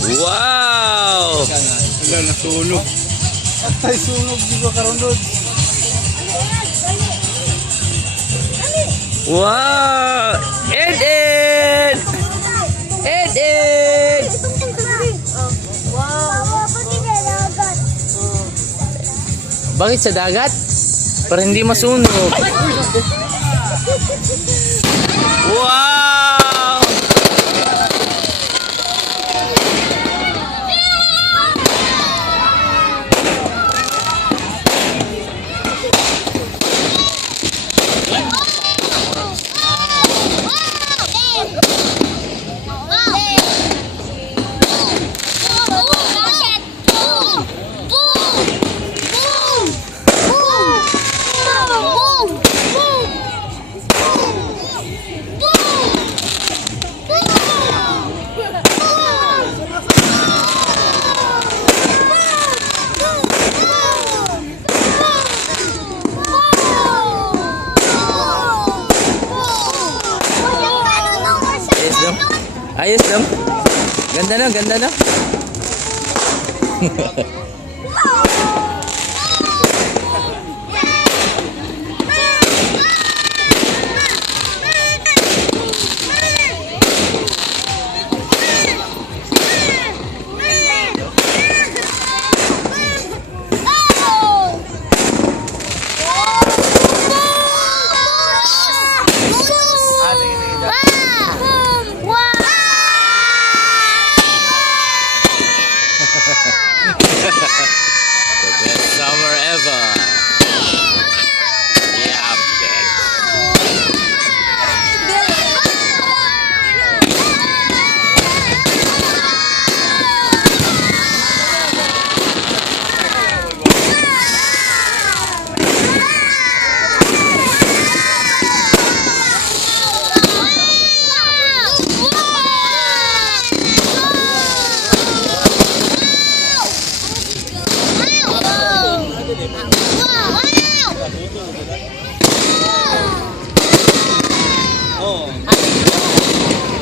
Wow! Wala na sunog. Atay sunog di ba karon dod? Wow! Ed! Bakit sa dagat? Para hindi masunog. Wow! Ayos dong. Ganda na, ganda na. The best summer ever. Yeah, bitch.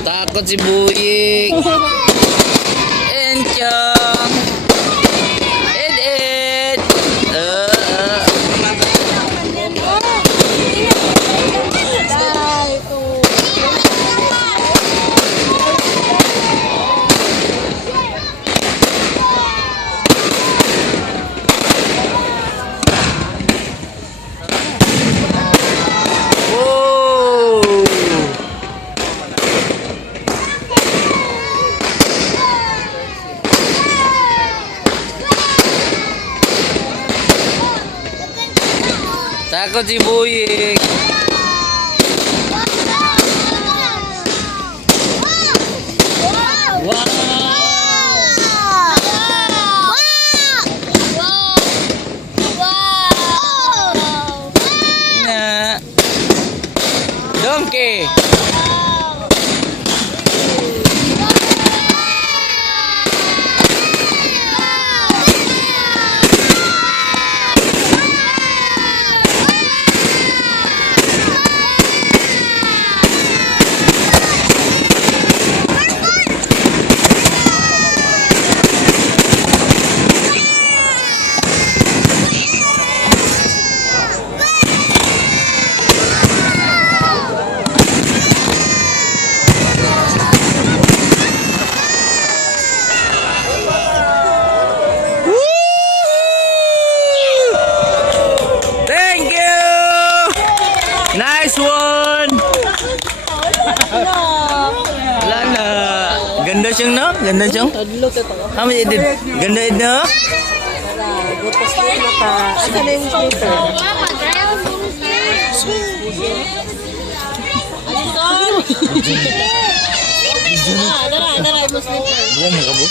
Takut si Buyik. Encang. Ed. Takut si Buyik. Wow. Nah. Donkey. Nice one! Wala na. Ganda siyang no? Ganda siyang? Kami edit. Ganda edit no? Gutos ko na ka. Asa na yung sweater? Dara, mo sweater. Buwan mo ka bu?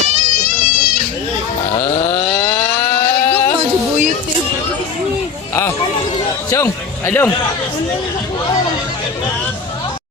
Ah! Chong! Adong!